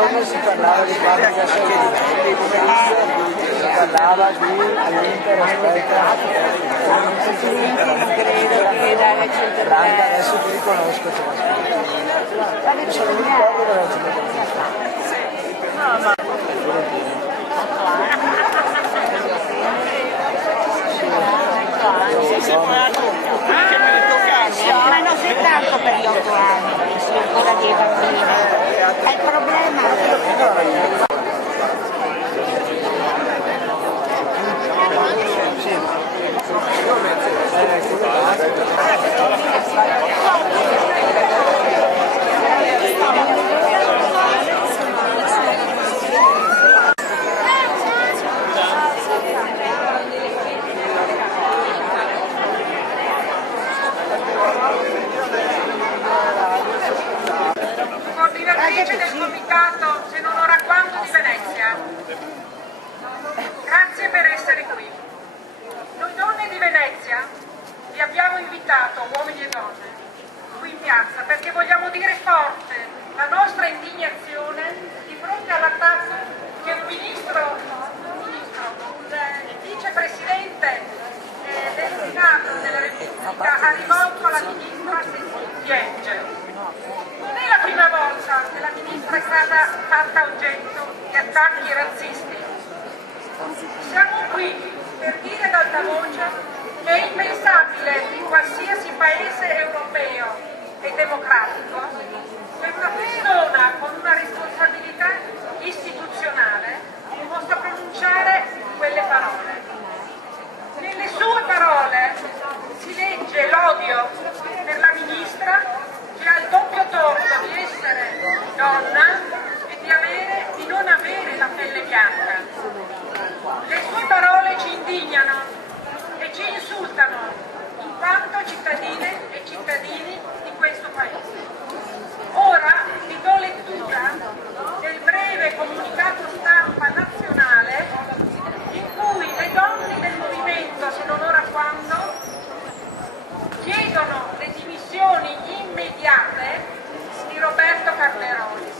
giorno si parlava di Fabio Gassolini, si parlava di all'Inter non credo che dalla Blanca, adesso ti riconosco, te lo spiego. Sono un ricordo dove ci ma non sei tanto per gli 8 anni, sono ancora dei bambini. È il problema. Coordinatrice del Comitato Se non ora quando di Venezia. Grazie per essere qui. Noi donne di Venezia vi abbiamo invitato, uomini e donne, qui in piazza perché vogliamo dire forte la nostra indignazione di fronte all'attacco che un vicepresidente del Senato della Repubblica ha rivolto alla ministra Kyenge. Non è la prima volta che la ministra è stata fatta oggetto di attacchi razzisti. Siamo qui per dire ad alta voce che è impensabile in qualsiasi paese europeo e democratico che una persona con una responsabilità istituzionale possa pronunciare quelle parole. Nelle sue parole si legge l'odio per la ministra che ha il doppio torto di essere donna e di non avere la pelle bianca. Le sue parole ci indignano e ci insultano in quanto cittadine e cittadini di questo paese. Ora vi do lettura del breve comunicato stampa nazionale in cui le donne del movimento Se non ora quando chiedono le dimissioni immediate di Roberto Calderoli.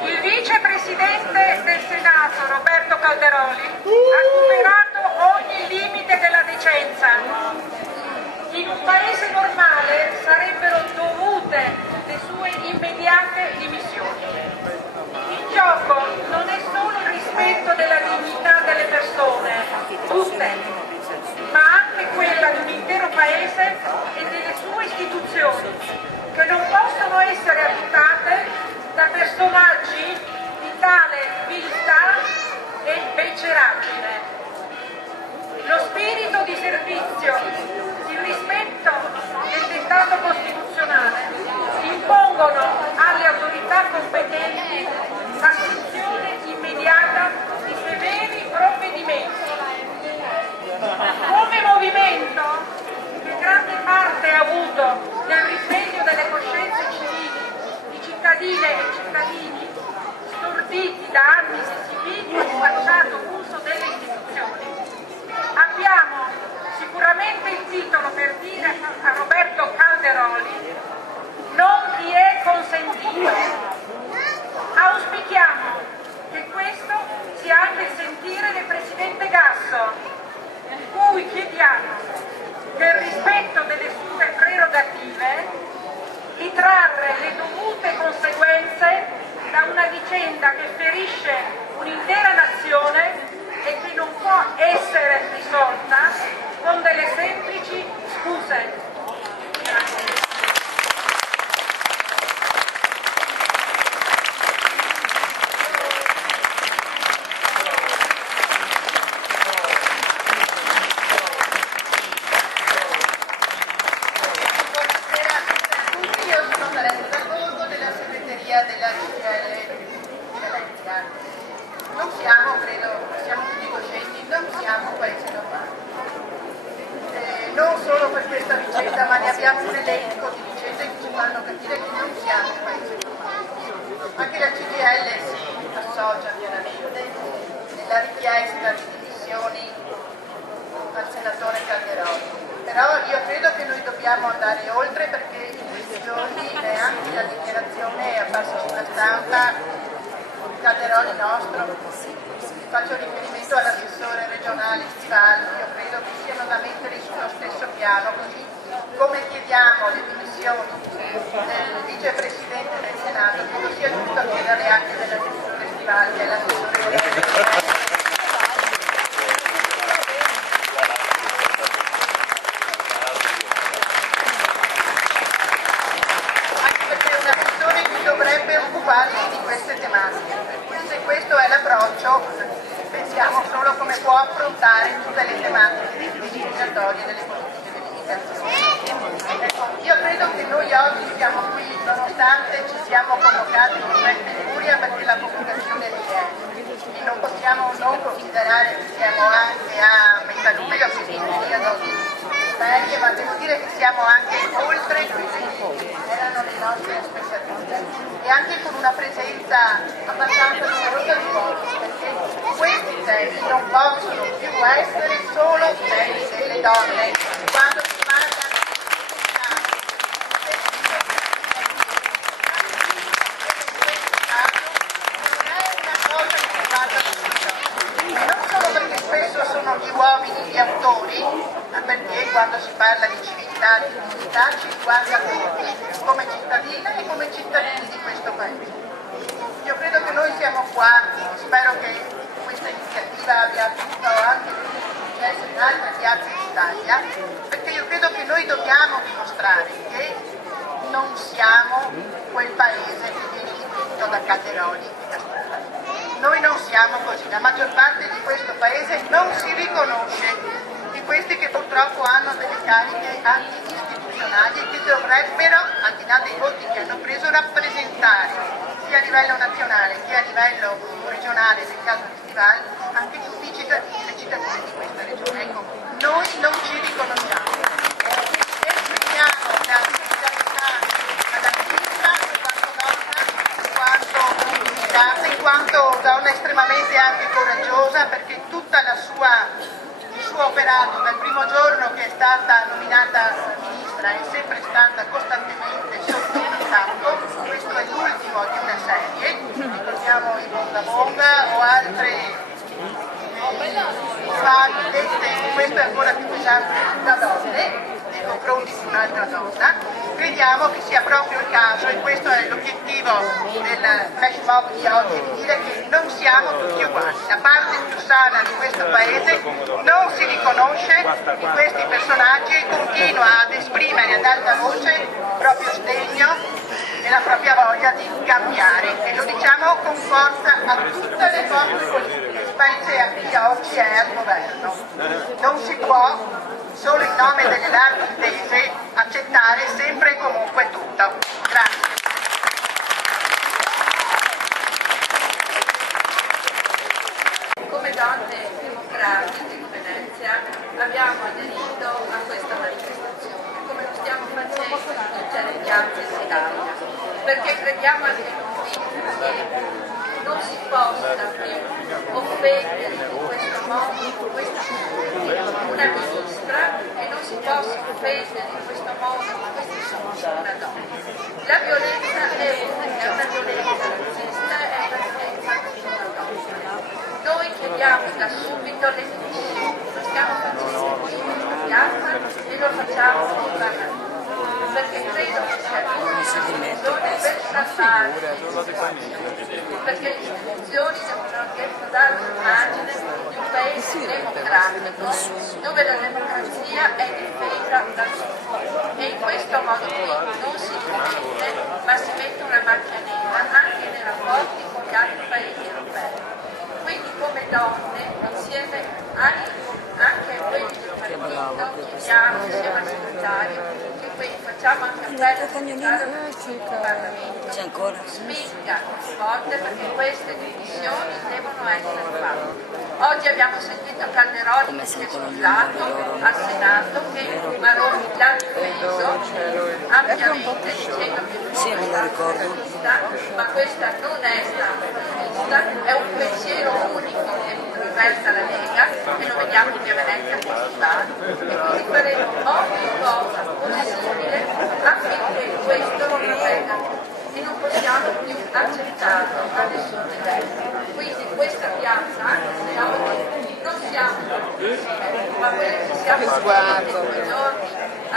Il vicepresidente del Senato, Roberto Calderoli, ha superato ogni limite della decenza. In un paese normale sarebbero dovute le sue immediate dimissioni. In gioco non è solo il rispetto della dignità delle persone, tutte, ma anche quella di un intero paese e delle sue istituzioni, che non possono essere abitate da personaggi di tale viltà e beceraggine. Lo spirito di servizio, il rispetto del dettato costituzionale impongono alle autorità competenti l'assunzione immediata di severi provvedimenti. Come movimento che grande parte ha avuto nel risveglio delle coscienze civili di cittadine e cittadini storditi da anni di civismo e sfacciato uso delle istituzioni, abbiamo sicuramente il titolo per dire a Roberto Calderoli: non ti è consentito. Auspichiamo che questo sia anche il sentire del Presidente Gasso, cui chiediamo, nel rispetto delle sue prerogative, di trarre le dovute conseguenze da una vicenda che ferisce un'intera nazione e che non può essere risolta con delle semplici scuse. Grazie. Però io credo che noi dobbiamo andare oltre, perché in questi giorni neanche la dichiarazione è apparsa sulla stampa, Calderoli nostro, faccio riferimento all'assessore regionale Stivaldi, io credo che siano da mettere sullo stesso piano, così come chiediamo le dimissioni del vicepresidente del Senato, credo sia giusto chiedere anche dell'assessore Stivaldi e all'assessore regionale. Di queste tematiche. Se questo è l'approccio, pensiamo solo come può affrontare tutte le tematiche discriminatorie delle politiche dell'immigrazione. Ecco, io credo che noi oggi siamo qui nonostante ci siamo convocati in questa Liguria, perché la comunicazione è e non possiamo non considerare che siamo anche a metà luglio, quindi in periodo di ferie, ma devo dire che siamo anche oltre quelle che erano le nostre aspettative e anche con una presenza abbastanza numerosa di uomini, perché questi temi non possono più essere solo temi delle donne. Quando si parla non solo perché spesso sono gli uomini gli autori, ma perché quando si parla di civiltà, di dignità, ci riguarda tutti, come cittadine e come cittadini di questo paese. Io credo che noi siamo qua, spero che questa iniziativa abbia avuto anche successo in altre piazze d'Italia, perché io credo che noi dobbiamo dimostrare che non siamo quel paese che viene dipinto da Calderoli e da Stivaldi. Noi non siamo così, la maggior parte di questo paese non si riconosce di questi che purtroppo hanno delle cariche anche istituzionali e che dovrebbero, al di là dei voti che hanno preso, rappresentare sia a livello nazionale che a livello regionale, nel caso di Stivaldi, anche tutti i cittadini e le cittadine di questa regione. Ecco, noi non ci riconosciamo. Esprimiamo la solidarietà alla sinistra, in quanto donna estremamente anche coraggiosa, perché tutta il suo operato dal primo giorno che è stata nominata ministra è sempre stata costantemente sotto il attacco. Questo è l'ultimo di una serie, ricordiamo i Bonga Bonga o altre dette, questo è ancora più pesante da donne nei confronti di un'altra donna. Crediamo che sia proprio il caso, e questo è l'obiettivo del flash mob di oggi, di dire che non siamo tutti uguali. La parte più sana di questo paese non si riconosce in questi personaggi e continua ad esprimere ad alta voce il proprio sdegno e la propria voglia di cambiare, e lo diciamo con forza a tutte le forze politiche, specie a chi oggi è al governo. Non si può, solo in nome delle larghe intese, accettare sempre e comunque tutto. Grazie. Come donne democratiche di Venezia abbiamo aderito a questa manifestazione, come lo stiamo facendo in tutte le piazze d'Italia, perché crediamo anche noi che non si possa più offendere in questo modo una ministra, e non si possa offendere in questo modo una donna. La violenza è una violenza razzista, è una violenza contro una donna. Noi chiediamo da subito le dimissioni, lo stiamo facendo qui in questa piazza e lo facciamo in Parlamento, perché credo che sia l'unica per salvare, perché le istituzioni devono dare un'immagine di un paese democratico dove la democrazia è difesa da tutti, e in questo modo qui non si difende ma si mette una macchia nera anche nei rapporti con gli altri paesi europei. Quindi come donne, insieme anche a quelli del partito, chiediamo insieme al segretario che quindi facciamo anche appello al segretario del Parlamento, spinga forte perché queste dimissioni devono essere fatte. Oggi abbiamo sentito Calderoli si è scusato al Senato che Maroni l'ha difeso ampiamente dicendo che non è stata vista, ma questa non è stata vista, è un pensiero unico che riversa la Lega e lo vediamo qui a Venezia a Positano, e quindi faremo ogni cosa possibile affinché questo non avvenga e non possiamo più accettarlo a nessun livello. Quindi questa piazza, non siamo tantissime, ma quelle che siamo stati in 2 giorni a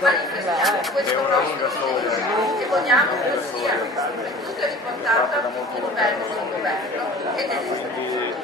manifestare questo nostro impegno e vogliamo che sia tutto riportato al livello del governo e delle istituzioni.